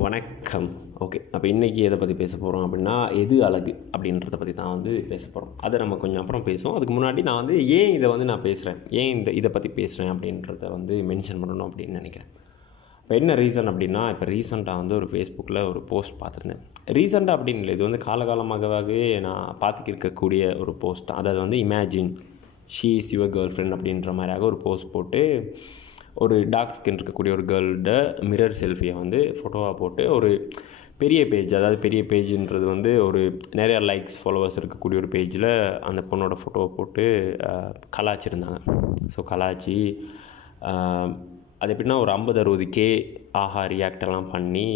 வணக்கம். ஓகே. அப்போ இன்றைக்கி எதை பற்றி பேச போகிறோம் அப்படின்னா, எது அழகு அப்படின்றத பற்றி தான் பேச போகிறோம். அதை நம்ம கொஞ்சம் அப்புறம் பேசுவோம். அதுக்கு முன்னாடி நான் ஏன் இதை நான் பேசுகிறேன், ஏன் இதை பற்றி பேசுகிறேன் அப்படின்றத மென்ஷன் பண்ணணும் அப்படின்னு நினைக்கிறேன். இப்போ என்ன ரீசன் அப்படின்னா, இப்போ ரீசெண்டாக ஒரு ஃபேஸ்புக்கில் ஒரு போஸ்ட் பார்த்துருந்தேன். ரீசெண்டாக அப்படின்னு இல்லை, இது காலகாலமாகவே நான் பார்த்துக்கிருக்கக்கூடிய ஒரு போஸ்ட் தான். அதாவது imagine she is your girl friend அப்படின்ற மாதிரியாக ஒரு போஸ்ட் போட்டு, ஒரு டார்க் ஸ்கின் இருக்கக்கூடிய ஒரு கேர்ளோட மிரர் செல்ஃபியை ஃபோட்டோவாக போட்டு ஒரு பெரிய பேஜ், அதாவது பெரிய பேஜுன்றது ஒரு நிறையா லைக்ஸ் ஃபாலோவர்ஸ் இருக்கக்கூடிய ஒரு பேஜில் அந்த பொண்ணோட ஃபோட்டோவை போட்டு கலாச்சிருந்தாங்க. ஸோ கலாச்சி அது எப்படின்னா ஒரு 50-60K ஆஹா ரியாக்டெல்லாம் பண்ணி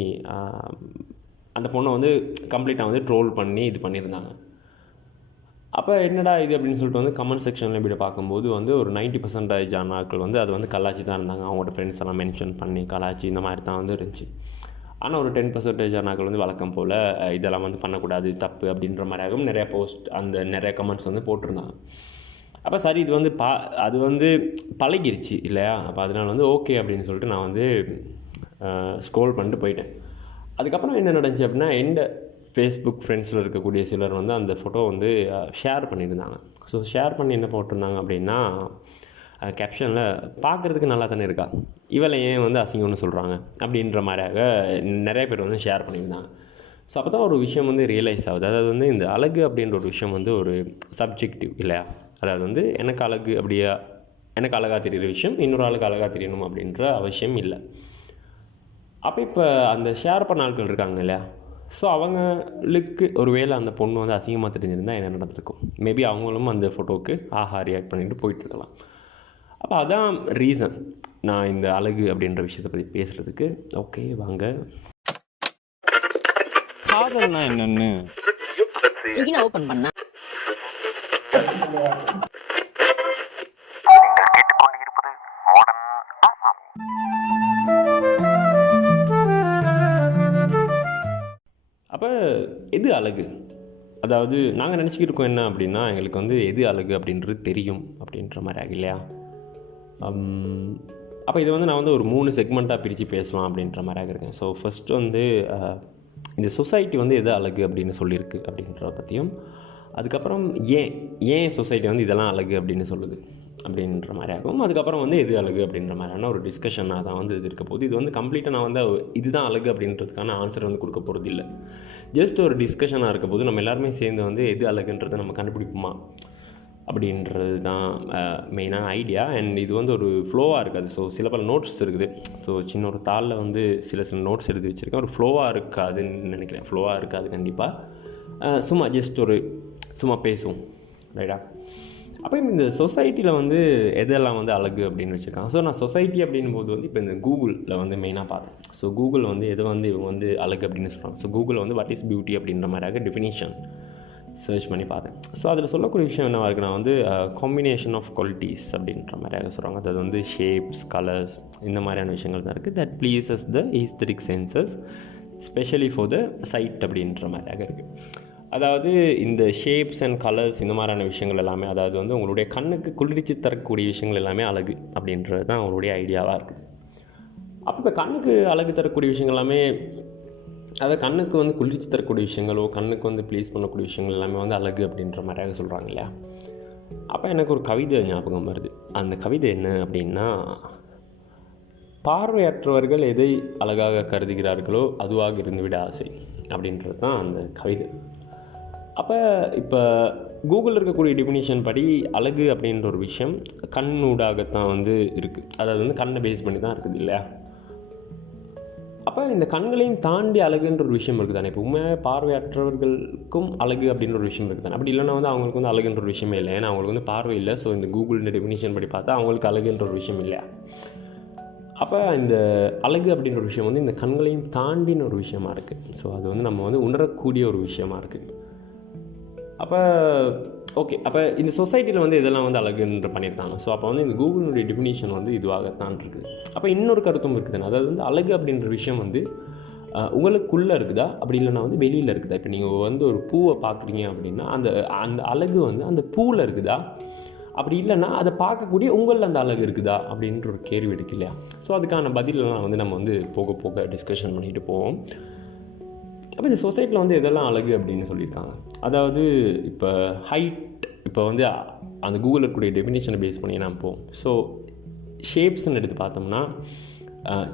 அந்த பொண்ணை கம்ப்ளீட்டாக ட்ரோல் பண்ணி இது பண்ணியிருந்தாங்க. அப்போ என்னடா இது அப்படின்னு சொல்லிட்டு கமெண்ட் செக்ஷனில் இப்படி பார்க்கும்போது ஒரு 90% ஆட்கள் அது கலாச்சி தான் இருந்தாங்க. அவங்களோட ஃப்ரெண்ட்ஸ் எல்லாம் மென்ஷன் பண்ணி கலாச்சி இந்த மாதிரி தான் இருந்துச்சு. ஆனால் ஒரு 10% ஆட்கள் வழக்கம் போல் இதெல்லாம் பண்ணக்கூடாது, தப்பு அப்படின்ற மாதிரியாகவும் நிறையா போஸ்ட் அந்த நிறைய கமெண்ட்ஸ் போட்டிருந்தாங்க. அப்போ சரி, இது அது பழகிருச்சு இல்லையா? அப்போ அதனால் ஓகே அப்படின்னு சொல்லிட்டு நான் ஸ்க்ரோல் பண்ணிட்டு போயிட்டேன். அதுக்கப்புறம் என்ன நடந்துச்சு அப்படின்னா, ஃபேஸ்புக் ஃப்ரெண்ட்ஸில் இருக்கக்கூடிய சிலர் அந்த ஃபோட்டோ ஷேர் பண்ணியிருந்தாங்க. ஸோ ஷேர் பண்ணி என்ன போட்டிருந்தாங்க அப்படின்னா, கேப்ஷனில் பார்க்குறதுக்கு நல்லா தானே இருக்கா, இவளை ஏன் அசிங்கம்னு சொல்கிறாங்க அப்படின்ற மாதிரியாக நிறைய பேர் ஷேர் பண்ணியிருந்தாங்க. ஸோ அப்போ தான் ஒரு விஷயம் ரியலைஸ் ஆகுது. அதாவது இந்த அழகு அப்படின்ற ஒரு விஷயம் ஒரு சப்ஜெக்டிவ் இல்லையா? அதாவது எனக்கு அழகு அப்படியா, எனக்கு அழகாக தெரிகிற விஷயம் இன்னொரு ஆளுக்கு அழகாக தெரியணும் அப்படின்ற அவசியம் இல்லை. அப்போ இப்போ அந்த ஷேர் பண்ண ஆட்கள் இருக்காங்க இல்லையா? ஸோ அவங்களுக்கு ஒரு வேளை அந்த பொண்ணு அசிங்கமாக தெரிஞ்சிருந்தால் என்ன நடந்திருக்கும்? மேபி அவங்களும் அந்த ஃபோட்டோவுக்கு ஆஹா ரியாக்ட் பண்ணிட்டு போயிட்டுருக்கலாம். அப்போ அதான் ரீசன் நான் இந்த அழகு அப்படின்ற விஷயத்தை பற்றி பேசுகிறதுக்கு. ஓகே வாங்க. காதல்னா என்னன்னு ஓப்பன் பண்ண அப்போ எது அழகு? அதாவது நாங்கள் நினச்சிக்கிட்டு இருக்கோம் என்ன அப்படின்னா, எங்களுக்கு எது அழகு அப்படின்றது தெரியும் அப்படின்ற மாதிரி ஆகி இல்லையா? அப்போ இது நான் ஒரு 3 செக்மெண்ட்டாக பிரித்து பேசலாம் அப்படின்ற மாதிரியாக இருக்கேன். ஸோ ஃபஸ்ட்டு இந்த சொசைட்டி எது அழகு அப்படின்னு சொல்லியிருக்கு அப்படின்றத பற்றியும், அதுக்கப்புறம் ஏன் சொசைட்டி இதெல்லாம் அழகு அப்படின்னு சொல்லுது அப்படின்ற மாதிரி ஆகும். அதுக்கப்புறம் எது அழகு அப்படின்ற மாதிரியான ஒரு டிஸ்கஷனாக தான் இது இருக்க போகுது. இது கம்ப்ளீட்டாக நான் இதுதான் அழகு அப்படின்றதுக்கான ஆன்சர் கொடுக்க போகிறது இல்லை. ஜஸ்ட் ஒரு டிஸ்கஷனாக இருக்க போது நம்ம எல்லாருமே சேர்ந்து எது அழகுன்றதை நம்ம கண்டுபிடிப்போமா அப்படின்றது தான் மெயினான ஐடியா. அண்ட் இது ஒரு ஃப்ளோவாக இருக்காது. ஸோ சில பல நோட்ஸ் இருக்குது. ஸோ சின்ன ஒரு தாளில் சில நோட்ஸ் எழுதி வச்சுருக்கேன். ஒரு ஃப்ளோவாக இருக்காதுன்னு நினைக்கிறேன். ஃப்ளோவாக இருக்காது கண்டிப்பாக. சும்மா ஜஸ்ட் சும்மா பேசுவோம் ரைட்டா? அப்போ இந்த சொசைட்டியில் எதெல்லாம் அழகு அப்படின்னு வச்சுருக்காங்க. ஸோ நான் சொசைட்டி அப்படின்போது இப்போ இந்த கூகுளில் மெயினாக பார்த்தேன். ஸோ கூகுள் எதை இவங்க அழகு அப்படின்னு சொல்கிறாங்க. So Google what is beauty அப்படின்ற மாதிரியாக டெஃபினிஷன் சர்ச் பண்ணி பார்த்தேன். ஸோ அதில் சொல்லக்கூடிய விஷயம் என்னவாக இருக்குன்னா காம்பினேஷன் ஆஃப் குவாலிட்டிஸ் அப்படின்ற மாதிரியாக சொல்கிறாங்க. அது ஷேப்ஸ், கலர்ஸ் இந்த மாதிரியான விஷயங்கள் தான் இருக்குது. That pleases the aesthetic senses specially for the sight அப்படின்ற மாதிரியாக இருக்குது. அதாவது இந்த ஷேப்ஸ் அண்ட் கலர்ஸ் இந்த மாதிரியான விஷயங்கள் எல்லாமே, அதாவது உங்களுடைய கண்ணுக்கு குளிர்ச்சி தரக்கூடிய விஷயங்கள் எல்லாமே அழகு அப்படின்றது தான் அவங்களுடைய ஐடியாவாக இருக்குது. அப்போ இந்த கண்ணுக்கு அழகு தரக்கூடிய விஷயங்கள் எல்லாமே, அதாவது கண்ணுக்கு குளிர்ச்சி தரக்கூடிய விஷயங்களோ கண்ணுக்கு ப்ளீஸ் பண்ணக்கூடிய விஷயங்கள் எல்லாமே அழகு அப்படின்ற மாதிரியாக சொல்கிறாங்க இல்லையா? அப்போ எனக்கு ஒரு கவிதை ஞாபகம் வருது. அந்த கவிதை என்ன அப்படின்னா, பார்வையற்றவர்கள் எதை அழகாக கருதுகிறார்களோ அதுவாக இருந்துவிட ஆசை அப்படின்றது தான் அந்த கவிதை. அப்போ இப்போ கூகுளில் இருக்கக்கூடிய டெஃபினிஷன் படி அழகு அப்படின்ற ஒரு விஷயம் கண்ணூடாகத்தான் இருக்குது. அதாவது கண்ணை பேஸ் பண்ணி தான் இருக்குது இல்லையா? அப்போ இந்த கண்களையும் தாண்டி அழகுன்ற ஒரு விஷயம் இருக்குது தானே. இப்போ உண்மையாக பார்வையற்றவர்களுக்கும் அழகு அப்படின்ற ஒரு விஷயம் இருக்குது தானே. அப்படி இல்லைன்னா அவங்களுக்கு அழகுன்ற ஒரு விஷயமே இல்லை. ஏன்னா அவங்களுக்கு பார்வை இல்லை. ஸோ இந்த கூகுள் டெஃபினிஷன் படி பார்த்தா அவங்களுக்கு அழகுன்ற ஒரு விஷயம் இல்லையா? அப்போ இந்த அழகு அப்படின்ற ஒரு விஷயம் இந்த கண்களையும் தாண்டின ஒரு விஷயமா இருக்குது. ஸோ அது நம்ம உணரக்கூடிய ஒரு விஷயமா இருக்குது. அப்போ ஓகே, அப்போ இந்த சொசைட்டியில் இதெல்லாம் அழகுன்ற பண்ணியிருக்காங்க. ஸோ அப்போ இந்த கூகுளுடைய டெஃபினிஷன் இதுவாகத்தான் இருக்குது. அப்போ இன்னொரு கருத்தும் இருக்குது. அதாவது அழகு அப்படின்ற விஷயம் உங்களுக்குள்ளே இருக்குதா, அப்படி இல்லைனா வெளியில் இருக்குதா? இப்போ நீங்கள் ஒரு பூவை பார்க்குறீங்க அப்படின்னா அந்த அழகு அந்த பூவில் இருக்குதா, அப்படி இல்லைன்னா அதை பார்க்கக்கூடிய உங்களில் அந்த அழகு இருக்குதா அப்படின்ற ஒரு கேள்வி இருக்கு இல்லையா? ஸோ அதுக்கான பதிலெலாம் வந்து நம்ம வந்து போக போக டிஸ்கஷன் பண்ணிட்டு போவோம். அப்போ இந்த சொசைட்டியில் வந்து எதெல்லாம் அழகு அப்படின்னு சொல்லியிருக்காங்க. அதாவது இப்போ ஹைட், இப்போ வந்து அந்த கூகுளில் இருக்கக்கூடிய டெஃபினேஷனை பேஸ் பண்ணி நான் போவோம். ஸோ ஷேப்ஸ்ன்னு எடுத்து பார்த்தோம்னா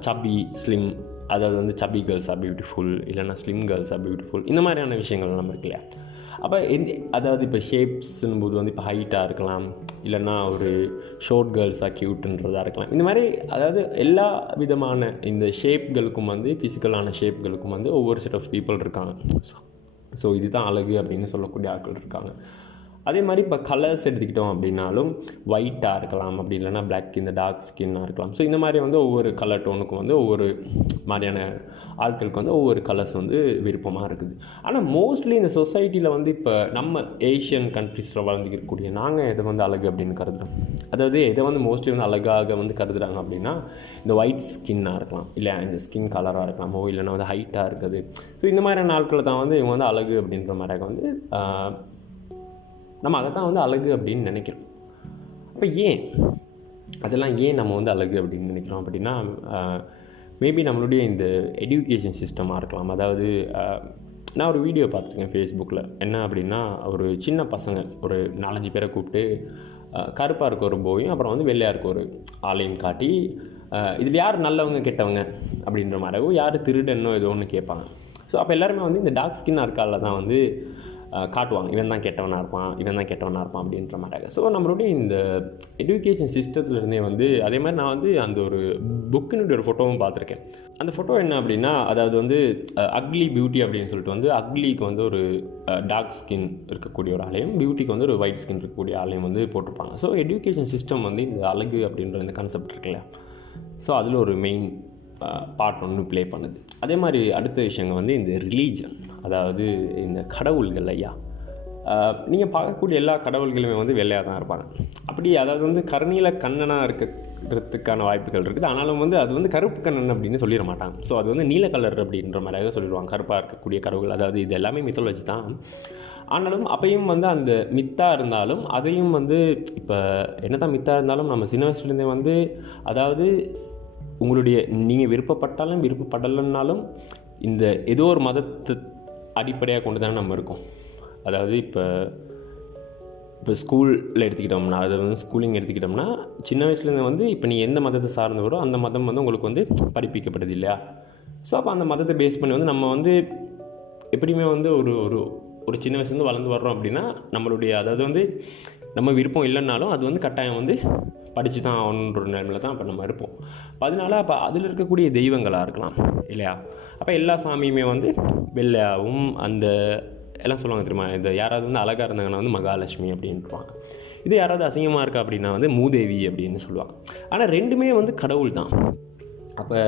சப்பி, ஸ்லிம், அதாவது வந்து சப்பி கேர்ள்ஸ் ஆர் பியூட்டிஃபுல், இல்லைனா ஸ்லிம் கேர்ள்ஸ் ஆர் பியூட்டிஃபுல், இந்த மாதிரியான விஷயங்கள் நம்ம இருக்கு இல்லையா? அப்போ அதாவது இப்போ ஷேப்ஸ்னும் போது வந்து இப்போ ஹைட்டாக இருக்கலாம், இல்லைன்னா ஒரு ஷார்ட் கேர்ள்ஸாக க்யூட்டுன்றதாக இருக்கலாம். இந்த மாதிரி அதாவது எல்லா விதமான இந்த ஷேப்களுக்கும் வந்து ஃபிசிக்கலான ஷேப்களுக்கும் வந்து ஒவ்வொரு செட் ஆஃப் பீப்புள் இருக்காங்க. ஸோ இதுதான் அழகு அப்படின்னு சொல்லக்கூடிய ஆட்கள் இருக்காங்க. அதே மாதிரி இப்போ கலர்ஸ் எடுத்துக்கிட்டோம் அப்படின்னாலும் ஒயிட்டாக இருக்கலாம், அப்படி இல்லைனா பிளாக், இந்த டார்க் ஸ்கின்னாக இருக்கலாம். ஸோ இந்த மாதிரி வந்து ஒவ்வொரு கலர் டோனுக்கும் வந்து ஒவ்வொரு மாதிரியான ஆட்களுக்கு வந்து ஒவ்வொரு கலர்ஸ் வந்து விருப்பமாக இருக்குது. ஆனால் மோஸ்ட்லி இந்த சொசைட்டியில் வந்து இப்போ நம்ம ஏஷியன் கண்ட்ரீஸில் வளர்ந்துக்கக்கூடிய நாங்கள் இதை வந்து அழகு அப்படின்னு கருதுகிறோம். அதாவது இதை வந்து மோஸ்ட்லி வந்து அழகாக வந்து கருதுகிறாங்க அப்படின்னா இந்த ஒயிட் ஸ்கின்னாக இருக்கலாம், இல்லை இந்த ஸ்கின் கலராக இருக்கலாமோ, இல்லைனா வந்து ஹைட்டாக இருக்குது. ஸோ இந்த மாதிரியான நாட்களை தான் வந்து இவங்க வந்து அழகு அப்படின்ற மாதிரி வந்து நம்ம அதை தான் வந்து அழகு அப்படின்னு நினைக்கிறோம். அப்போ அதெல்லாம் ஏன் நம்ம வந்து அழகு அப்படின்னு நினைக்கிறோம் அப்படின்னா, மேபி நம்மளுடைய இந்த எஜுகேஷன் சிஸ்டமாக இருக்கலாம். அதாவது நான் ஒரு வீடியோ பார்த்துருக்கேன் ஃபேஸ்புக்கில். என்ன அப்படின்னா, ஒரு சின்ன பசங்க ஒரு 4-5 பேரை கூப்பிட்டு கருப்பாக இருக்க ஒரு போயும் அப்புறம் வந்து வெள்ளையாக இருக்க ஒரு ஆளையும் காட்டி இதில் யார் நல்லவங்க கெட்டவங்க அப்படின்ற மாதிரியோ, யார் திருடன்னோ ஏதோ ஒன்று கேட்பாங்க. ஸோ அப்போ எல்லாருமே வந்து இந்த டார்க் ஸ்கின் இருக்கால தான் வந்து காட்டுவாங்க, இவன் தான் கெட்டவனாக இருப்பான் அப்படின்ற மாதிரி. ஸோ நம்மளுடைய இந்த எஜுகேஷன் சிஸ்டத்துலேருந்தே வந்து அதே மாதிரி நான் வந்து அந்த ஒரு புக்கினுடைய ஒரு ஃபோட்டோவும் பார்த்துருக்கேன். அந்த ஃபோட்டோ என்ன அப்படின்னா, அதாவது வந்து அக்லி பியூட்டி அப்படின்னு சொல்லிட்டு வந்து அக்லிக்கு வந்து ஒரு டார்க் ஸ்கின் இருக்கக்கூடிய ஒரு ஆலயம், பியூட்டிக்கு வந்து ஒரு ஒயிட் ஸ்கின் இருக்கக்கூடிய ஆலயம் வந்து போட்டிருப்பாங்க. ஸோ எஜுகேஷன் சிஸ்டம் வந்து இந்த அழகு அப்படின்ற இந்த கான்செப்ட் இருக்குல்ல, ஸோ அதில் ஒரு மெயின் பார்ட் ஒன்று ப்ளே பண்ணுது. அதே மாதிரி அடுத்த விஷயங்கள் வந்து இந்த ரிலீஜன், அதாவது இந்த கடவுள்கள். ஐயா, நீங்கள் பார்க்கக்கூடிய எல்லா கடவுள்களுமே வந்து வெள்ளையாக தான் இருப்பாங்க. அப்படி அதாவது வந்து கருநீல கண்ணனாக இருக்கிறதுக்கான வாய்ப்புகள் இருக்குது. ஆனாலும் வந்து அது வந்து கருப்பு கண்ணன் அப்படின்னு சொல்லிட மாட்டாங்க. ஸோ அது வந்து நீல கலர் அப்படின்ற மாதிரியாக சொல்லிடுவாங்க, கருப்பாக இருக்கக்கூடிய கடவுள். அதாவது இது எல்லாமே மித்தாலஜி தான். ஆனாலும் அப்பையும் வந்து அந்த மித்தாக இருந்தாலும் அதையும் வந்து இப்போ என்ன தான் மித்தாக இருந்தாலும் நம்ம சின்ன வயசுலேருந்தே வந்து அதாவது உங்களுடைய நீங்கள் விருப்பப்பட்டாலும் விருப்பப்படலைன்னாலும் இந்த ஏதோ ஒரு மதத்தை அடிப்படையாக கொண்டு தானே நம்ம இருக்கோம். அதாவது இப்போ ஸ்கூலில் எடுத்துக்கிட்டோம்னா, அதை வந்து ஸ்கூலிங் எடுத்துக்கிட்டோம்னா சின்ன வயசுலேருந்து வந்து இப்போ நீ எந்த மதத்தை சார்ந்தவரோ அந்த மதம் வந்து உங்களுக்கு வந்து படிப்பிக்கப்படுது இல்லையா? ஸோ அப்போ அந்த மதத்தை பேஸ் பண்ணி வந்து நம்ம வந்து எப்படியுமே வந்து ஒரு ஒரு ஒரு சின்ன வயசுலேருந்து வளர்ந்து வர்றோம் அப்படின்னா நம்மளுடைய அதாவது வந்து நம்ம விருப்பம் இல்லைன்னாலும் அது வந்து கட்டாயம் வந்து படித்து தான் ஆகணுன்ற ஒரு நிலைமையில் தான் அப்போ நம்ம இருப்போம். அதனால அப்போ அதில் இருக்கக்கூடிய தெய்வங்களாக இருக்கலாம் இல்லையா? அப்போ எல்லா சாமியுமே வந்து வெள்ளையாகவும் அந்த எல்லாம் சொல்லுவாங்க தெரியுமா, இந்த யாராவது வந்து அழகாக இருந்தாங்கன்னா வந்து மகாலட்சுமி அப்படின்ட்டுருவாங்க. இது யாராவது அசிங்கமாக இருக்கா அப்படின்னா வந்து மூதேவி அப்படின்னு சொல்லுவாங்க. ஆனால் ரெண்டுமே வந்து கடவுள் தான். அப்போ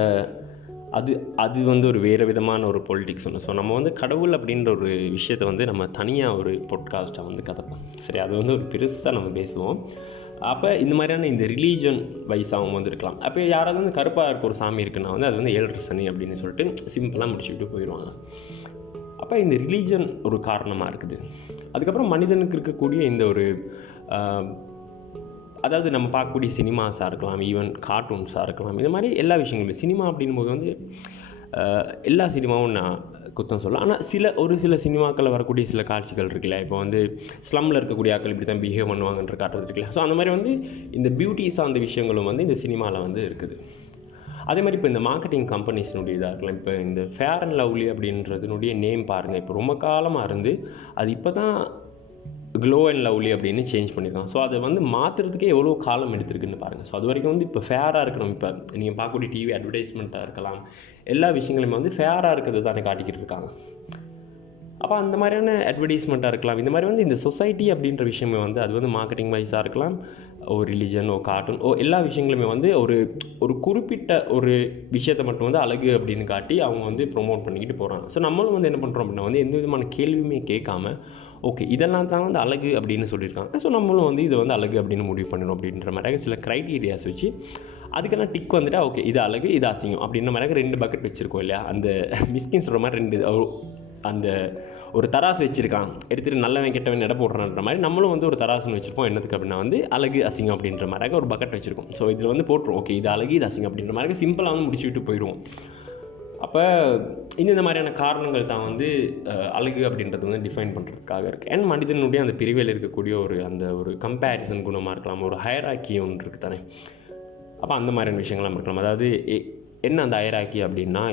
அது வந்து ஒரு வேறு விதமான ஒரு பொலிட்டிக்ஸ் ஒன்று. ஸோ நம்ம வந்து கடவுள் அப்படின்ற ஒரு விஷயத்தை வந்து நம்ம தனியாக ஒரு பாட்காஸ்ட்டாக வந்து கதைப்போம். சரி, அது வந்து ஒரு பெருசாக நம்ம பேசுவோம். அப்போ இந்த மாதிரியான இந்த ரிலீஜன் வைஸாகவும் வந்து இருக்கலாம். அப்போ யாராவது வந்து கருப்பாக இருக்க ஒரு சாமி இருக்குன்னா வந்து அது வந்து 7 சனி அப்படின்னு சொல்லிட்டு சிம்பிளாக முடிச்சுட்டு போயிடுவாங்க. அப்போ இந்த ரிலீஜன் ஒரு காரணமாக இருக்குது. அதுக்கப்புறம் மனிதனுக்கு இருக்கக்கூடிய இந்த ஒரு அதாவது நம்ம பார்க்கக்கூடிய சினிமாஸாக இருக்கலாம், ஈவன் கார்ட்டூன்ஸாக இருக்கலாம், இந்த மாதிரி எல்லா விஷயங்களுமே சினிமா அப்படின்போது வந்து எல்லா சினிமாவும் நான் குத்தம் சொல்லலாம். ஆனால் ஒரு சில சினிமாக்களில் வரக்கூடிய சில காட்சிகள் இருக்குல்ல, இப்போ வந்து ஸ்லம்மில் இருக்கக்கூடிய ஆட்கள் இப்படி தான் பிஹேவ் பண்ணுவாங்கன்ற காட்டுறது இருக்குல்ல. ஸோ அந்த மாதிரி வந்து இந்த பியூட்டிஸ் அந்த விஷயங்களும் வந்து இந்த சினிமாவில் வந்து இருக்குது. அதே மாதிரி இப்போ இந்த மார்க்கெட்டிங் கம்பெனிஸ்னுடைய இதாக இருக்கலாம். இப்போ இந்த ஃபேர் அண்ட் லவ்லி அப்படின்றதுனுடைய நேம் பாருங்கள், இப்போ ரொம்ப காலமாக இருந்து அது இப்போ தான் க்ளோ அண்ட் லவ்லி அப்படின்னு சேஞ்ச் பண்ணியிருக்காங்க. ஸோ அதை வந்து மாற்றுறதுக்கே எவ்வளோ காலம் எடுத்திருக்குன்னு பாருங்கள். ஸோ அது வரைக்கும் வந்து இப்போ ஃபேராக இருக்கணும். இப்போ நீங்கள் பார்க்கக்கூடிய டிவி அட்வர்டைஸ்மெண்ட்டாக இருக்கலாம், எல்லா விஷயங்களுமே வந்து ஃபேராக இருக்கிறது தானே காட்டிக்கிட்டு இருக்காங்க. அப்போ அந்த மாதிரியான அட்வர்டைஸ்மெண்ட்டாக இருக்கலாம். இந்த மாதிரி வந்து இந்த சொசைட்டி அப்படின்ற விஷயமே வந்து அது வந்து மார்க்கெட்டிங் வைஸாக இருக்கலாம், ரிலிஜன், கார்ட்டூன், எல்லா விஷயங்களுமே வந்து ஒரு குறிப்பிட்ட ஒரு விஷயத்தை மட்டும் வந்து அழகு அப்படின்னு காட்டி அவங்க வந்து ப்ரொமோட் பண்ணிக்கிட்டு போகிறாங்க. ஸோ நம்மளும் வந்து என்ன பண்ணுறோம் அப்படின்னா வந்து எந்த விதமான கேள்வியுமே கேட்காம ஓகே இதெல்லாம் தான் வந்து அழகு அப்படின்னு சொல்லியிருக்காங்க, ஸோ நம்மளும் வந்து இதை வந்து அழகு அப்படின்னு முடிவு பண்ணணும் அப்படின்ற மாதிரி சில க்ரைட்டீரியாஸ் வச்சு அதுக்கெல்லாம் டிக் வந்துட்டா ஓகே இது அழகு இது அசிங்கம் அப்படின்ற மாதிரி 2 பக்கெட் வச்சுருக்கோம் இல்லையா? அந்த மிஸ்கின் சொல்கிற மாதிரி அந்த ஒரு தராசு வச்சுருக்கான், எடுத்துகிட்டு நல்லவன் கெட்டவன் எடை போடுறான்ற மாதிரி நம்மளும் வந்து ஒரு தராசுன்னு வச்சுருப்போம். என்னத்துக்கு அப்படின்னா வந்து அழகு அசிங்கம் அப்படின்ற மாதிரி ஒரு பக்கெட் வச்சுருக்கோம். ஸோ இதில் வந்து போட்டுருவோம், ஓகே இது அழகு இது அசிங்கம் அப்படின்ற மாதிரி சிம்பிளாக வந்து முடிச்சு விட்டு போயிடுவோம். அப்போ இந்த மாதிரியான காரணங்கள் தான் வந்து அழகு அப்படின்றது வந்து டிஃபைன் பண்ணுறதுக்காக இருக்குது. அண்ட் மனிதனுடைய அந்த பிரிவில் இருக்கக்கூடிய ஒரு கம்பேரிசன் குணமாக இருக்கலாம், ஒரு ஹையராக்கி ஒன்று இருக்குது தானே. அப்போ அந்த மாதிரியான விஷயங்கள்லாம் இருக்கலாம். அதாவது என்ன அந்த ஹையராக்கி அப்படின்னா,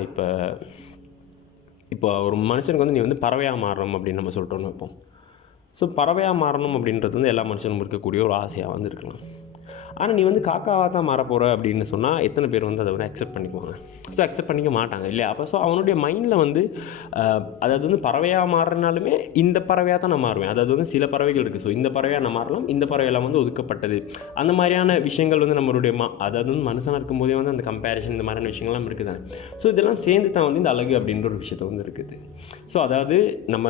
இப்போ ஒரு மனுஷனுக்கு வந்து நீ வந்து பறவையாக மாறணும் அப்படின்னு நம்ம சொல்லிட்டோன்னு வைப்போம். ஸோ பறவையாக மாறணும் அப்படின்றது வந்து எல்லா மனுஷனும் இருக்கக்கூடிய ஒரு ஆசையாக வந்து இருக்கலாம். ஆனால் நீ வந்து காக்காவாக தான் மாறப்போகிற அப்படின்னு சொன்னால் எத்தனை பேர் வந்து அதை வந்து அக்செப்ட் பண்ணிக்குவாங்க? ஸோ அக்செப்ட் பண்ணிக்க மாட்டாங்க இல்லையா? அப்போ ஸோ அவனுடைய மைண்டில் வந்து அதாவது வந்து பறவையாக மாறினாலுமே இந்த பறவையாக தான் நான் மாறுவேன். அதாவது வந்து சில பறவைகள் இருக்குது, ஸோ இந்த பறவையாக நான் மாறலாம், இந்த பறவையெல்லாம் வந்து ஒதுக்கப்பட்டது. அந்த மாதிரியான விஷயங்கள் வந்து நம்மளுடைய அதாவது வந்து மனுஷனாக இருக்கும்போதே வந்து அந்த கம்பேரிசன் இந்த மாதிரியான விஷயங்கள்லாம் இருக்குது தானே. ஸோ இதெல்லாம் சேர்ந்து தான் வந்து இந்த அழகு அப்படின்ற ஒரு விஷயத்தை வந்து இருக்குது. ஸோ அதாவது நம்ம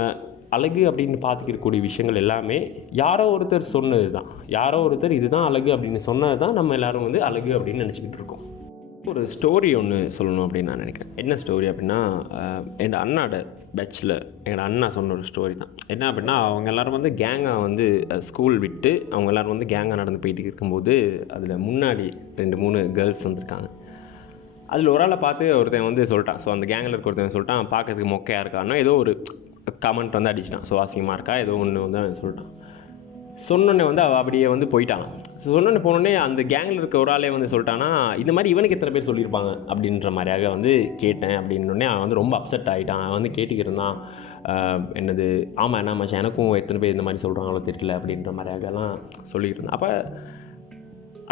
அழகு அப்படின்னு பார்த்துக்கக்கூடிய விஷயங்கள் எல்லாமே யாரோ ஒருத்தர் சொன்னது தான், யாரோ ஒருத்தர் இதுதான் அழகு அப்படின்னு சொன்னது தான் நம்ம எல்லோரும் வந்து அழகு அப்படின்னு நினச்சிக்கிட்டு இருக்கோம். ஒரு ஸ்டோரி ஒன்று சொல்லணும் அப்படின்னு நான் நினைக்கிறேன். என்ன ஸ்டோரி அப்படின்னா, என் அண்ணாட பேட்சில் எங்கள் அண்ணா சொன்ன ஒரு ஸ்டோரி தான். என்ன அப்படின்னா, அவங்க எல்லோரும் வந்து கேங்காக வந்து ஸ்கூல் விட்டு அவங்க எல்லோரும் வந்து கேங்காக நடந்து போயிட்டு இருக்கும்போது அதில் முன்னாடி 2-3 கேர்ள்ஸ் வந்திருக்காங்க. அதில் ஒரு ஆளை பார்த்து ஒருத்தன் வந்து சொல்லிட்டான். ஸோ அந்த கேங்கில் இருக்க ஒருத்தன் சொல்லிட்டான், பார்க்கறதுக்கு மொக்கையாக இருக்கானோ ஏதோ ஒரு கமெண்ட் வந்து அடிச்சிட்டான். ஸோ அசிங்கமாக இருக்கா ஏதோ ஒன்று வந்து அவன் சொல்லிட்டான். சொன்னோன்னே வந்து அவள் அப்படியே வந்து போயிட்டான். சொன்னோன்னே போனோடனே அந்த கேங்கில் இருக்க ஒரு ஆளே வந்து சொல்லிட்டான்னா, இது மாதிரி இவனுக்கு எத்தனை பேர் சொல்லியிருப்பாங்க அப்படின்ற மாதிரியாக வந்து கேட்டேன். அப்படின்னோடனே அவன் வந்து ரொம்ப அப்செட் ஆகிட்டான். அவன் வந்து கேட்டுக்கிருந்தான், என்னது ஆமாம் என்ன மச்சான் எனக்கும் எத்தனை பேர் இந்த மாதிரி சொல்கிறாங்களோ தெரியல அப்படின்ற மாதிரியாகலாம் சொல்லியிருந்தான். அப்போ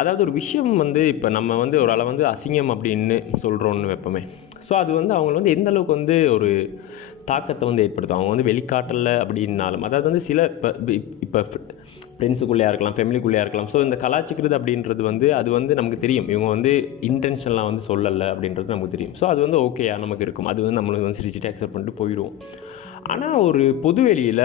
அதாவது ஒரு விஷயம் வந்து இப்போ நம்ம வந்து ஒரு அளவு வந்து அசிங்கம் அப்படின்னு சொல்கிறோன்னு வைப்போமே. ஸோ அது வந்து அவங்க வந்து எந்த அளவுக்கு வந்து ஒரு தாக்கத்தை வந்து ஏற்படுத்தும். அவங்க வந்து வெளிக்காட்டலை அப்படின்னாலும், அதாவது வந்து சில இப்போ ஃப்ரெண்ட்ஸுக்குள்ளேயா இருக்கலாம், ஃபேமிலிக்குள்ளேயா இருக்கலாம். ஸோ இந்த கலாச்சிக்கிறது அப்படின்றது வந்து அது வந்து நமக்கு தெரியும், இவங்க வந்து இன்டென்ஷன்லாம் வந்து சொல்லலை அப்படின்றது நமக்கு தெரியும். ஸோ அது வந்து ஓகேயா நமக்கு இருக்கும், அது வந்து நம்மளுக்கு வந்து சிரிச்சுட்டு அக்செப்ட் பண்ணிட்டு போயிடுவோம். ஆனால் ஒரு பொது வெளியில்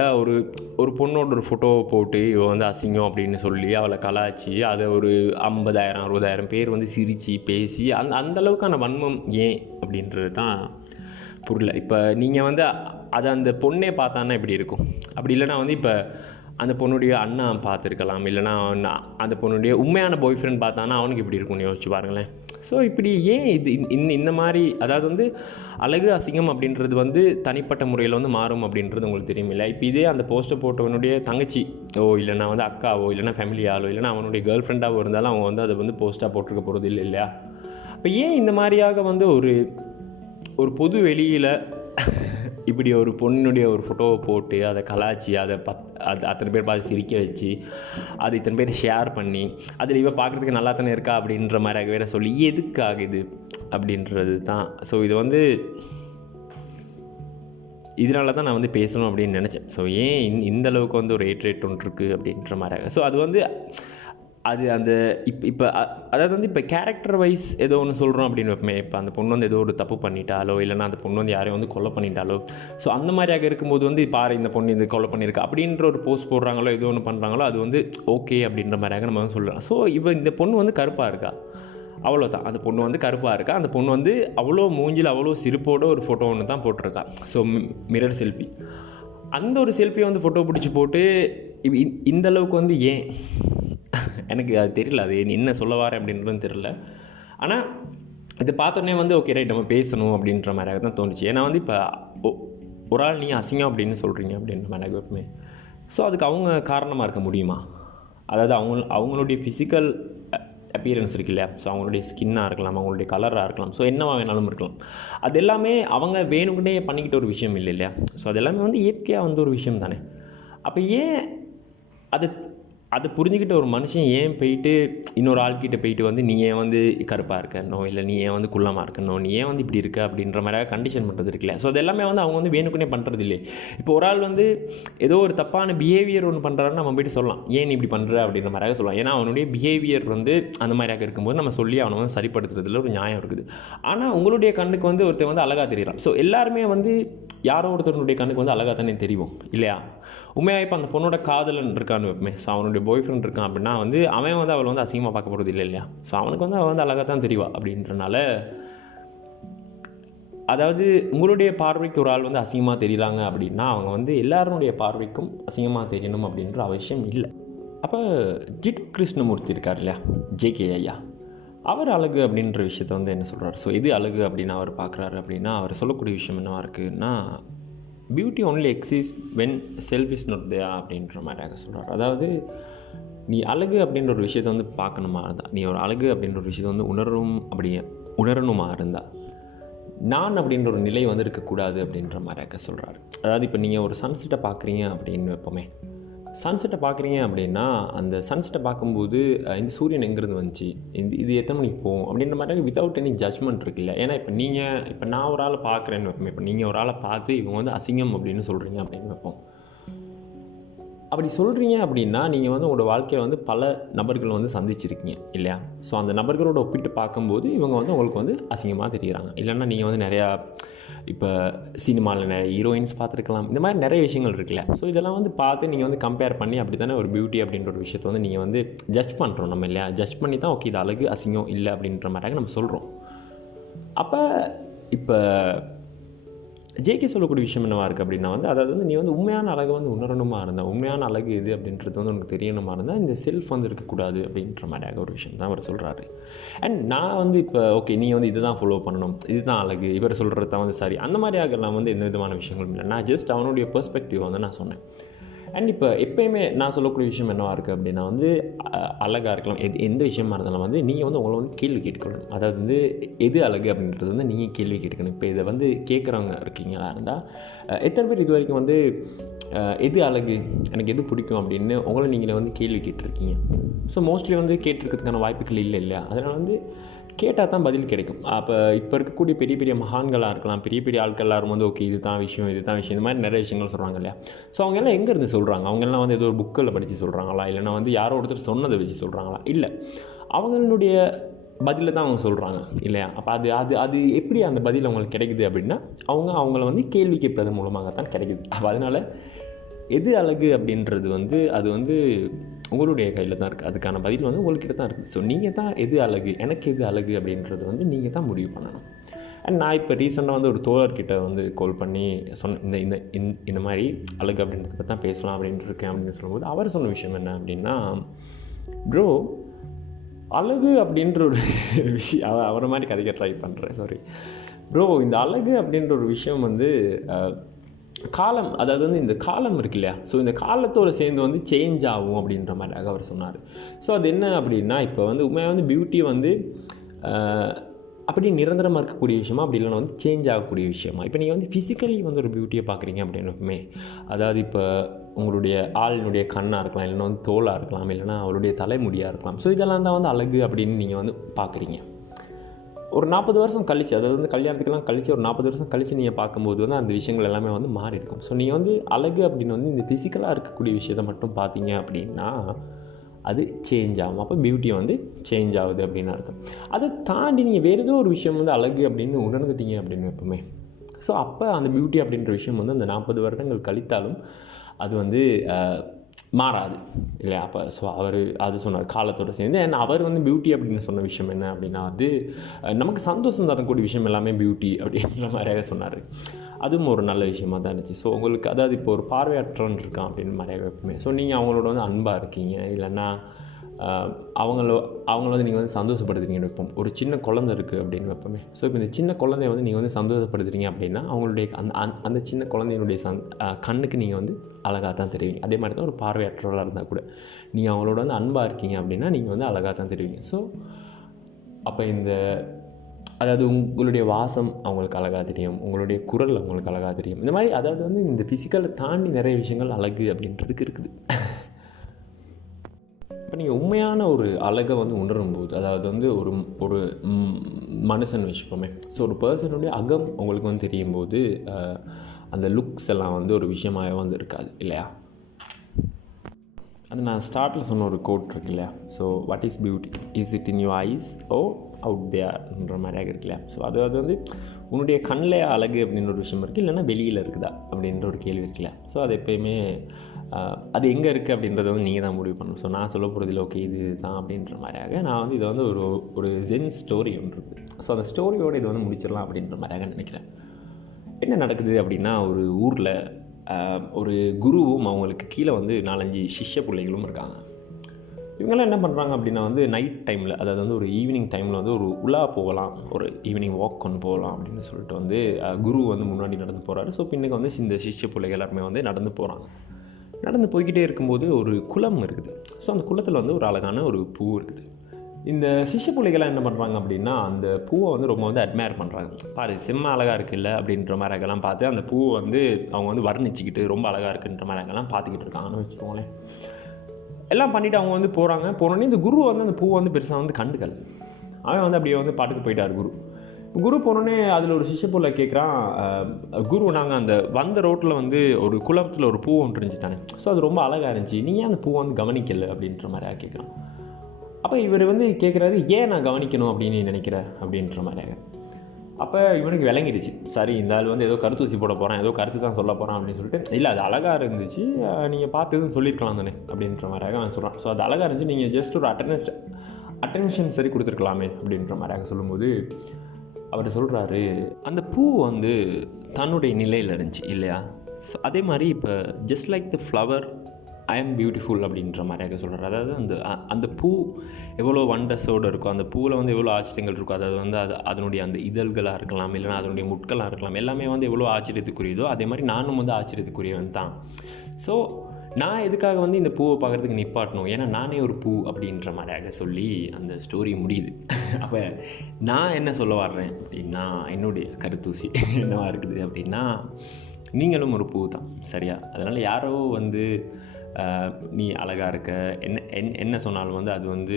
ஒரு பொண்ணோட ஒரு ஃபோட்டோவை போட்டு இவன் வந்து அசிங்கம் அப்படின்னு சொல்லி அவளை கலாச்சி அதை ஒரு 50,000-60,000 பேர் வந்து சிரித்து பேசி அந்தளவுக்கான வன்மம் ஏன் அப்படின்றது தான் புரியல. இப்போ நீங்கள் வந்து அதை அந்த பொண்ணே பார்த்தான்னா இப்படி இருக்கும். அப்படி இல்லைனா வந்து இப்போ அந்த பொண்ணுடைய அண்ணா பார்த்துருக்கலாம், இல்லைனா அந்த பொண்ணுடைய உண்மையான பாய் ஃப்ரெண்ட் பார்த்தானா அவனுக்கு இப்படி இருக்கும்னு யோசிச்சு பாருங்களேன். ஸோ இப்படி ஏன் இது இந்த மாதிரி அதாவது வந்து அழகு அசிங்கம் அப்படின்றது வந்து தனிப்பட்ட முறையில் வந்து மாறும் அப்படின்றது உங்களுக்கு தெரியும் இல்லை? இப்போ இதே அந்த போஸ்டர் போட்டவனுடைய தங்கச்சி இல்லைனா வந்து அக்காவோ இல்லைனா ஃபேமிலியாலோ இல்லைனா அவனுடைய கேர்ள் ஃப்ரெண்டாவோ இருந்தாலும் அவங்க வந்து அதை வந்து போஸ்ட்டாக போட்டிருக்க போகிறது இல்லை இல்லையா? அப்போ ஏன் இந்த மாதிரியாக வந்து ஒரு பொது வெளியில் இப்படி ஒரு பொண்ணுடைய ஒரு ஃபோட்டோவை போட்டு அதை கலாச்சி அதை அத்தனை பேர் பார்த்து சிரிக்க வச்சு அது இத்தனை பேர் ஷேர் பண்ணி அதில் இவ பார்க்குறதுக்கு நல்லா தானே இருக்கா அப்படின்ற மாதிரி வேறு சொல்லி எதுக்காக இது அப்படின்றது தான். ஸோ இது வந்து இதனால தான் நான் வந்து பேசணும் அப்படின்னு நினச்சேன். ஸோ ஏன் இந்த அளவுக்கு வந்து ஒரு ரேட் ஒன்று இருக்குது அப்படின்ற மாதிரி. ஸோ அது வந்து அது அந்த இப்போ அதாவது வந்து இப்போ கேரக்டர் வைஸ் ஏதோ ஒன்று சொல்கிறோம் அப்படின்னு வைப்போமே. இப்போ அந்த பொண்ணு வந்து ஏதோ ஒரு தப்பு பண்ணிட்டாலோ இல்லைனா அந்த பொண்ணு வந்து யாரையும் வந்து கொலை பண்ணிட்டாலோ, ஸோ அந்த மாதிரியாக இருக்கும்போது வந்து பாரு இந்த பொண்ணு இந்த கொலை பண்ணியிருக்கா அப்படின்ற ஒரு போஸ்ட் போடுறாங்களோ ஏதோ ஒன்று பண்ணுறாங்களோ அது வந்து ஓகே அப்படின்ற மாதிரியாக நம்ம வந்து சொல்லலாம். ஸோ இப்போ இந்த பொண்ணு வந்து கருப்பாக இருக்கா, அவ்வளோதான். அந்த பொண்ணு வந்து கருப்பாக இருக்கா, அந்த பொண்ணு வந்து அவ்வளோ மூஞ்சில் அவ்வளோ சிரிப்போட ஒரு ஃபோட்டோ ஒன்று தான் போட்டிருக்கா. ஸோ மிரர் செல்ஃபி, அந்த ஒரு செல்ஃபியை வந்து ஃபோட்டோ பிடிச்சி போட்டு இந்த அளவுக்கு வந்து ஏன் எனக்கு அது தெரியல, அது என்ன சொல்ல வரேன் அப்படின்றதும் தெரியல. ஆனால் இதை பார்த்தோன்னே வந்து ஓகே ரைட் நம்ம பேசணும் அப்படின்ற மாதிரியாக தான் தோணுச்சு. ஏன்னா வந்து இப்போ ஒரு ஆள் நீ அசிங்கம் அப்படின்னு சொல்கிறீங்க அப்படின்ற மாதிரி எப்பவுமே. ஸோ அதுக்கு அவங்க காரணமாக இருக்க முடியுமா? அதாவது அவங்களுடைய ஃபிசிக்கல் அப்பியரன்ஸ் இருக்கு இல்லையா? ஸோ அவங்களுடைய ஸ்கின்னாக இருக்கலாம், அவங்களுடைய கலராக இருக்கலாம், ஸோ என்னவா வேணாலும் இருக்கலாம். அது எல்லாமே அவங்க வேணும்னே பண்ணிக்கிட்ட ஒரு விஷயம் இல்லை இல்லையா? ஸோ அது எல்லாமே வந்து இயற்கையாக வந்து ஒரு விஷயம் தானே. அப்போ ஏன் அதை புரிஞ்சுக்கிட்ட ஒரு மனுஷன் ஏன் போயிட்டு இன்னொரு ஆள்கிட்ட போயிட்டு வந்து நீ ஏன் வந்து கருப்பாக இருக்கணும், இல்லை நீ ஏன் வந்து குள்ளமாக இருக்கணும், நீ ஏன் வந்து இப்படி இருக்க அப்படின்ற மாதிரியாக கண்டிஷன் பண்ணுறது இருக்குல்ல? ஸோ அது எல்லாமே வந்து அவங்க வந்து வேணுக்குனே பண்ணுறது இல்லை. இப்போ ஒரு ஆள் வந்து ஏதோ ஒரு தப்பான பிஹேவியர் ஒன்று பண்ணுறாருன்னு நம்ம போய்ட்டு சொல்லலாம், ஏன் நீ இப்படி பண்ணுற அப்படின்ற மாதிரியாக சொல்லலாம். ஏன்னா அவனுடைய பிஹேவியர் வந்து அந்த மாதிரியாக இருக்கும்போது நம்ம சொல்லி அவனை வந்து சரிப்படுத்துறதுல ஒரு நியாயம் இருக்குது. ஆனால் உங்களுடைய கண்ணுக்கு வந்து ஒருத்தர் வந்து அழகாக தெரியலாம். ஸோ எல்லாருமே வந்து யாரோ ஒருத்தருடைய கண்ணுக்கு வந்து அழகாக தானே தெரியும் இல்லையா? உண்மையாக இப்போ அந்த பொண்ணோட காதலன் இருக்கான்னு வைப்பமே, ஸோ அவனுடைய பாய் ஃப்ரெண்ட் இருக்கான் அப்படின்னா வந்து அவன் வந்து அவளை வந்து அசிங்கமாக பார்க்க போகிறது இல்லை இல்லையா? ஸோ அவனுக்கு வந்து அவள் வந்து அழகாக தான் தெரியவா அப்படின்றனால அதாவது உங்களுடைய பார்வைக்கு ஒரு ஆள் வந்து அசிங்கமாக தெரியலாங்க அப்படின்னா அவங்க வந்து எல்லாருடைய பார்வைக்கும் அசிங்கமாக தெரியணும் அப்படின்ற அவசியம் இல்லை. அப்போ ஜிட்டு கிருஷ்ணமூர்த்தி இருக்கார் இல்லையா, ஜேகே ஐயா, அவர் அழகு அப்படின்ற விஷயத்த வந்து என்ன சொல்கிறார்? ஸோ எது அழகு அப்படின்னு அவர் பார்க்குறாரு அப்படின்னா அவர் சொல்லக்கூடிய விஷயம் என்னவா இருக்குன்னா, beauty only exist when self is not there அப்படின்ற மாதிரியாக சொல்கிறார். அதாவது நீ அழகு அப்படின்ற ஒரு விஷயத்தை வந்து பார்க்கணுமா இருந்தால், நீ ஒரு அழகு அப்படின்ற ஒரு விஷயத்தை வந்து உணரணுமா இருந்தால் நான் அப்படின்ற ஒரு நிலை வந்து இருக்கக்கூடாது அப்படின்ற மாதிரியாக சொல்கிறாரு. அதாவது இப்போ நீங்கள் ஒரு சன்செட்டை பார்க்குறீங்க அப்படின்னு வைப்போமே, சன்செட்டை பார்க்குறீங்க அப்படின்னா அந்த சன்செட்டை பார்க்கும்போது இந்த சூரியன் எங்கேருந்து வந்துச்சு, இது எத்தனை மணிக்கு போகும் அப்படின்ற மாதிரி வித்தவுட் எனி ஜட்ஜ்மெண்ட் இருக்குல்ல. ஏன்னா இப்போ நான் ஒரு ஆளை பார்க்குறேன்னு வைப்போம், இப்போ நீங்கள் ஒரு ஆளை பார்த்து இவங்க வந்து அசிங்கம் அப்படின்னு சொல்கிறீங்க அப்படின்னு வைப்போம். அப்படி சொல்கிறீங்க அப்படின்னா நீங்கள் வந்து உங்களோட வாழ்க்கையில் வந்து பல நபர்கள் வந்து சந்திச்சிருக்கீங்க இல்லையா. ஸோ அந்த நபர்களோட ஒப்பிட்டு பார்க்கும்போது இவங்க வந்து உங்களுக்கு வந்து அசிங்கமாக தெரியுறாங்க. இல்லைன்னா நீங்கள் வந்து நிறையா இப்போ சினிமாவில் நிறைய ஹீரோயின்ஸ் பார்த்துருக்கலாம், இந்த மாதிரி நிறைய விஷயங்கள் இருக்குல்ல. ஸோ இதெல்லாம் வந்து பார்த்து நீங்கள் வந்து கம்பேர் பண்ணி அப்படி தானே ஒரு பியூட்டி அப்படின்ற ஒரு விஷயத்தை வந்து நீங்கள் வந்து ஜட்ஜ் பண்ணுறோம் நம்ம இல்லையா. ஜட்ஜ் பண்ணி தான் ஓகே இது அழகு அசிங்கம் இல்லை அப்படின்ற மாதிரி நம்ம சொல்கிறோம். அப்போ இப்போ ஜேகே சொல்லக்கூடிய விஷயம் என்னவா இருக்குது அப்படின்னா வந்து, அதாவது வந்து நீ வந்து உண்மையான அழகை வந்து உணரணுமா இருந்தால், உண்மையான அழகு எது அப்படின்றது வந்து உனக்கு தெரியணுமா இருந்தால் இந்த செல்ஃப் வந்து இருக்கக்கூடாது அப்படின்ற மாதிரியாக ஒரு விஷயம் தான் அவர் சொல்கிறாரு. அண்ட் நான் வந்து இப்போ ஓகே நீ வந்து இதுதான் ஃபாலோ பண்ணணும், இதுதான் அழகு, இவர் சொல்கிறது தான் வந்து சரி, அந்த மாதிரியாக நான் வந்து எந்த விதமான விஷயங்களும் இல்லை. நான் ஜஸ்ட் அவனுடைய பெர்ஸ்பெக்டிவ் வந்து நான் சொன்னேன். அண்ட் இப்போ எப்போயுமே நான் சொல்லக்கூடிய விஷயம் என்னவாக இருக்குது அப்படின்னா வந்து அழகாக இருக்கலாம், எந்த விஷயமா இருந்தாலும் வந்து நீங்கள் வந்து உங்களை வந்து கேள்வி கேட்டுக்கணும். அதாவது வந்து எது அழகு அப்படின்றது வந்து நீங்கள் கேள்வி கேட்டுக்கணும். இப்போ இதை வந்து கேட்குறவங்க இருக்கீங்களா இருந்தால் எத்தனை பேர் இது வரைக்கும் வந்து எது அழகு, எனக்கு எது பிடிக்கும் அப்படின்னு உங்களை நீங்களே வந்து கேள்வி கேட்டிருக்கீங்க? ஸோ மோஸ்ட்லி வந்து கேட்டிருக்கிறதுக்கான வாய்ப்புகள் இல்லை இல்லையா. அதனால் வந்து கேட்டால் தான் பதில் கிடைக்கும். அப்போ இப்போ இருக்கக்கூடிய பெரிய பெரிய மகான்களாக இருக்கலாம், பெரிய பெரிய ஆட்கள் எல்லாரும் வந்து ஓகே இது தான் விஷயம், இந்த மாதிரி நிறைய விஷயங்கள் சொல்கிறாங்க இல்லையா. ஸோ அவங்க எல்லாம் எங்கேருந்து சொல்கிறாங்க? அவங்கெல்லாம் வந்து ஏதோ ஒரு புக்கில் படித்து சொல்கிறாங்களா, இல்லைனா வந்து யாரோ ஒருத்தர் சொன்னதை வச்சு சொல்கிறாங்களா? இல்லை, அவங்களுடைய பதிலை தான் அவங்க சொல்கிறாங்க இல்லையா. அப்போ அது எப்படி அந்த பதில் அவங்களுக்கு கிடைக்குது அப்படின்னா அவங்கள வந்து கேள்வி கேட்பது மூலமாக தான் கிடைக்குது. அப்போ அதனால் எது அழகு அப்படின்றது வந்து அது வந்து உங்களுடைய கையில் தான் இருக்குது. அதுக்கான பதில் வந்து உங்கள்கிட்ட தான் இருக்குது. ஸோ நீங்கள் தான் எது அழகு, எனக்கு எது அழகு அப்படின்றது வந்து நீங்கள் தான் முடிவு பண்ணணும். அண்ட் நான் இப்போ ரீசெண்டாக வந்து ஒரு தோழர்கிட்ட வந்து கால் பண்ணி சொன்ன இந்த மாதிரி அழகு அப்படின்றத பற்றி தான் பேசலாம் அப்படின்ட்டு இருக்கேன் அப்படின்னு சொல்லும்போது அவர் சொன்ன விஷயம் என்ன அப்படின்னா, ப்ரோ அழகு அப்படின்ற ஒரு விஷயம் அவரை மாதிரி கதைக்க ட்ரை பண்ணுறேன் சாரி ப்ரோ, இந்த அழகு அப்படின்ற ஒரு விஷயம் வந்து காலம், அதாவது வந்து இந்த காலம் இருக்கு இல்லையா. ஸோ இந்த காலத்தோடு சேர்ந்து வந்து சேஞ்ச் ஆகும் அப்படின்ற மாதிரியாக அவர் சொன்னார். ஸோ அது என்ன அப்படின்னா இப்போ வந்து உண்மையாக வந்து பியூட்டி வந்து அப்படி நிரந்தரமாக இருக்கக்கூடிய விஷயமா, அப்படி இல்லைன்னா வந்து சேஞ்ச் ஆகக்கூடிய விஷயமா. இப்போ நீங்கள் வந்து ஃபிசிக்கலி வந்து ஒரு பியூட்டியை பார்க்குறீங்க அப்படின்னுமே, அதாவது இப்போ உங்களுடைய ஆளினுடைய கண்ணாக இருக்கலாம், இல்லைன்னா வந்து தோலாக இருக்கலாம், இல்லைனா அவருடைய தலைமுடியாக இருக்கலாம். ஸோ இதெல்லாம் தான் வந்து அழகு அப்படின்னு நீங்கள் வந்து பார்க்குறீங்க. ஒரு 40 வருஷம் கழிச்சு, அதாவது வந்து கல்யாணத்துக்கெல்லாம் கழிச்சு ஒரு 40 வருஷம் கழிச்சு நீங்கள் பார்க்கும்போது வந்து அந்த விஷயங்கள் எல்லாமே வந்து மாறி இருக்கும். ஸோ நீங்கள் வந்து அழகு அப்படின்னு வந்து இந்த ஃபிசிக்கலாக இருக்கக்கூடிய விஷயத்தை மட்டும் பார்த்தீங்க அப்படின்னா அது சேஞ்ச் ஆகும். அப்போ பியூட்டி வந்து சேஞ்ச் ஆகுது அப்படின்னு அர்த்தம். அதை தாண்டி நீங்கள் வேறு ஏதோ ஒரு விஷயம் வந்து அழகு அப்படின்னு உணர்ந்துட்டீங்க அப்படின்னு எப்பவுமே. ஸோ அப்போ அந்த பியூட்டி அப்படின்ற விஷயம் வந்து அந்த 40 வருடங்கள் கழித்தாலும் அது வந்து மாறாது இல்லையா. அப்போ ஸோ அவர் அது சொன்னார் காலத்தோடு சேர்ந்து. ஏன்னா அவர் வந்து பியூட்டி அப்படின்னு சொன்ன விஷயம் என்ன அப்படின்னா வந்து நமக்கு சந்தோஷம் தரக்கூடிய விஷயம் எல்லாமே பியூட்டி அப்படின்ற மாதிரியாக சொன்னார். அதுவும் ஒரு நல்ல விஷயமாக தான் இருந்துச்சு. ஸோ உங்களுக்கு அதாவது இப்போ ஒரு பார்வையற்றவன் இருக்கான் அப்படின்னு மாதிரியாக எப்பவுமே. ஸோ நீங்கள் அவங்களோட வந்து அன்பாக இருக்கீங்க, இல்லைன்னா அவங்கள வந்து நீங்கள் வந்து சந்தோஷப்படுத்துறீங்கன்னு வைப்போம். ஒரு சின்ன குழந்தை இருக்குது அப்படின்னு வைப்போமே. ஸோ இப்போ இந்த சின்ன குழந்தைய வந்து நீங்கள் வந்து சந்தோஷப்படுத்துறீங்க அப்படின்னா அவங்களுடைய அந்த சின்ன குழந்தையினுடைய கண்ணுக்கு நீங்கள் வந்து அழகாக தான் தெரிவிங்க. அதே மாதிரி தான் ஒரு பார்வையற்றவர்களாக இருந்தால் கூட நீங்கள் அவங்களோட வந்து அன்பாக இருக்கீங்க அப்படின்னா நீங்கள் வந்து அழகாக தான் தெரிவிங்க. ஸோ அப்போ இந்த அதாவது உங்களுடைய வாசம் அவங்களுக்கு அழகாக தெரியும், உங்களுடைய குரல் அவங்களுக்கு அழகாக தெரியும். இந்த மாதிரி அதாவது வந்து இந்த ஃபிசிக்கலை தாண்டி நிறைய விஷயங்கள் அழகு அப்படின்றதுக்கு இருக்குது. இப்போ நீங்கள் உண்மையான ஒரு அழகை வந்து உணரும்போது, அதாவது வந்து ஒரு மனுஷன் வச்சுப்போமே. ஸோ ஒரு பர்சனுடைய அகம் உங்களுக்கு வந்து தெரியும் போது அந்த லுக்ஸ் எல்லாம் வந்து ஒரு விஷயமாக வந்து இருக்காது இல்லையா. அது நான் ஸ்டார்ட்டில் சொன்ன ஒரு கோட் இருக்கு இல்லையா. So what is beauty, is it in your eyes or out தேர்ன்ற மாதிரியாக இருக்கு இல்லையா. ஸோ அது வந்து உன்னுடைய கண்ணில் அழகு அப்படின்ற ஒரு விஷயம் இருக்குது, இல்லைன்னா வெளியில் இருக்குதா அப்படின்ற ஒரு கேள்வி இருக்குல்ல. ஸோ அது எப்போயுமே அது எங்கே இருக்குது அப்படின்றத வந்து நீங்கள் தான் முடிவு பண்ணணும். ஸோ நான் சொல்ல போகிறதில்ல ஓகே இது தான் அப்படின்ற மாதிரியாக நான் வந்து இதை வந்து ஒரு ஜென் ஸ்டோரி ஒன்று இருக்குது. ஸோ அந்த ஸ்டோரியோடு இதை வந்து முடிச்சிடலாம் அப்படின்ற மாதிரியாக நினைக்கிறேன். என்ன நடக்குது அப்படின்னா, ஒரு ஊரில் ஒரு குருவும் அவங்களுக்கு கீழே வந்து 4-5 சிஷ்ய பிள்ளைகளும் இருக்காங்க. இவங்கெல்லாம் என்ன பண்ணுறாங்க அப்படின்னா வந்து நைட் டைமில், அதாவது வந்து ஒரு ஈவினிங் டைமில் வந்து ஒரு உலா போகலாம், ஒரு ஈவினிங் வாக் கொண்டு போகலாம் அப்படின்னு சொல்லிட்டு வந்து குரு வந்து முன்னாடி நடந்து போகிறாரு. ஸோ பின்னுக்கு வந்து இந்த சிஷ்ய பிள்ளைகள் எல்லாருமே வந்து நடந்து போகிறாங்க. நடந்து போய்கிட்டே இருக்கும்போது ஒரு குளம் இருக்குது. ஸோ அந்த குளத்தில் வந்து ஒரு அழகான ஒரு பூ இருக்குது. இந்த சிஷ்ய பிள்ளைகள்லாம் என்ன பண்ணுறாங்க அப்படின்னா, அந்த பூவை வந்து ரொம்ப வந்து அட்மையர் பண்ணுறாங்க. பாரு செம்ம அழகாக இருக்குல்ல அப்படின்ற மாதிரி அங்கெல்லாம் பார்த்து அந்த பூவை வந்து அவங்க வந்து வர்ணிச்சிக்கிட்டு ரொம்ப அழகாக இருக்குன்ற மாதிரி அங்கெல்லாம் பார்த்துக்கிட்டு இருக்காங்கன்னு வச்சுக்கோங்களேன். எல்லாம் பண்ணிவிட்டு அவங்க வந்து போனோடனே இந்த குரு வந்து அந்த பூவை வந்து பெருசாக வந்து கண்டுக்கல. அவன் வந்து அப்படியே வந்து பாட்டுக்கு போயிட்டார் குரு போனோடனே அதில் ஒரு சிஷ்ய பிள்ளை கேட்குறான், குரு நாங்கள் அந்த வந்த ரோட்டில் வந்து ஒரு குளத்தில் ஒரு பூ ஒன்று இருந்துச்சு தானே, ஸோ அது ரொம்ப அழகாக இருந்துச்சு, நீ ஏன் அந்த பூவை வந்து கவனிக்கலை அப்படின்ற மாதிரியாக கேட்குறான். அப்போ இவர் வந்து கேட்குறாரு, ஏன் நான் கவனிக்கணும் அப்படின்னு நினைக்கிற அப்படின்ற மாதிரியாக. அப்போ இவனுக்கு விளங்கிடுச்சு, சரி இந்த ஆள் வந்து ஏதோ கருத்தூசி போட போகிறான், ஏதோ கருத்து தான் சொல்ல போகிறான் அப்படின்னு சொல்லிட்டு, இல்லை அது அழகாக இருந்துச்சு, நீங்கள் பார்த்து சொல்லியிருக்கலாம் தானே அப்படின்ற மாதிரியாக அவன் சொல்கிறான். ஸோ அது அழகாக இருந்துச்சு, நீங்கள் ஜஸ்ட் ஒரு அட்டென்ஷன் சரி கொடுத்துருக்கலாமே அப்படின்ற மாதிரியாக சொல்லும்போது அவர் சொல்கிறாரு, அந்த பூ வந்து தன்னுடைய நிலையில் இருந்துச்சு இல்லையா. ஸோ அதே மாதிரி இப்போ ஜஸ்ட் லைக் த ஃப்ளவர் ஐ ஆம் பியூட்டிஃபுல் அப்படின்ற மாதிரியாக சொல்கிறார். அதாவது அந்த பூ எவ்வளோ வண்டர்ஸோடு இருக்கும், அந்த பூவில் வந்து எவ்வளோ ஆச்சரியங்கள் இருக்கும், அதாவது வந்து அதனுடைய அந்த இதழ்களாக இருக்கலாம், இல்லைனா அதனுடைய முட்களாக இருக்கலாம், எல்லாமே வந்து எவ்வளோ ஆச்சரியத்துக்குரியதோ அதே மாதிரி நானும் வந்து ஆச்சரியத்துக்குரியவன் தான். ஸோ நான் எதுக்காக வந்து இந்த பூவை பார்க்குறதுக்கு நிப்பாட்டணும், ஏன்னா நானே ஒரு பூ அப்படின்ற மாதிரியாக சொல்லி அந்த ஸ்டோரி முடியுது. அப்போ நான் என்ன சொல்ல வர்றேன் அப்படின்னா, என்னுடைய கருத்தூசி என்னவாக இருக்குது அப்படின்னா, நீங்களும் ஒரு பூ தான் சரியா. அதனால் யாரோ வந்து நீ அழகாக இருக்க என்ன சொன்னாலும் வந்து அது வந்து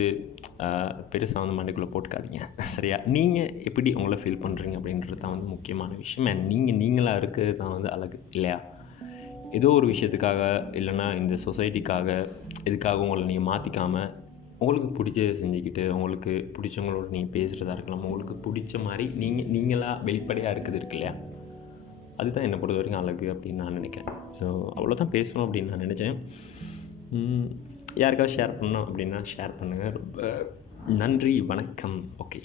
பெருசாக வந்து மண்டைக்குள்ளே போட்டுக்காதீங்க சரியா. நீங்கள் எப்படி உங்களை ஃபீல் பண்ணுறீங்க அப்படின்றது தான் வந்து முக்கியமான விஷயம். அண்ட் நீங்களாக இருக்கிறது தான் வந்து அழகு இல்லையா. ஏதோ ஒரு விஷயத்துக்காக இல்லைனா இந்த சொசைட்டிக்காக எதுக்காக உங்களை நீங்கள் மாற்றிக்காமல் உங்களுக்கு பிடிச்சதை செஞ்சுக்கிட்டு உங்களுக்கு பிடிச்சவங்களோட நீங்கள் பேசுகிறதா இருக்கலாம், உங்களுக்கு பிடிச்ச மாதிரி நீங்களாக வெளிப்படையாக இருக்குது இருக்கு இல்லையா, அதுதான் என்னை பொறுத்த வரைக்கும் அழகு அப்படின்னு நான் நினைக்கிறேன். ஸோ அவ்வளோதான் பேசணும் அப்படின்னு நான் நினச்சேன். யாருக்காவது ஷேர் பண்ணணும் அப்படின்னா ஷேர் பண்ணுங்கள். ரொம்ப நன்றி, வணக்கம். ஓகே.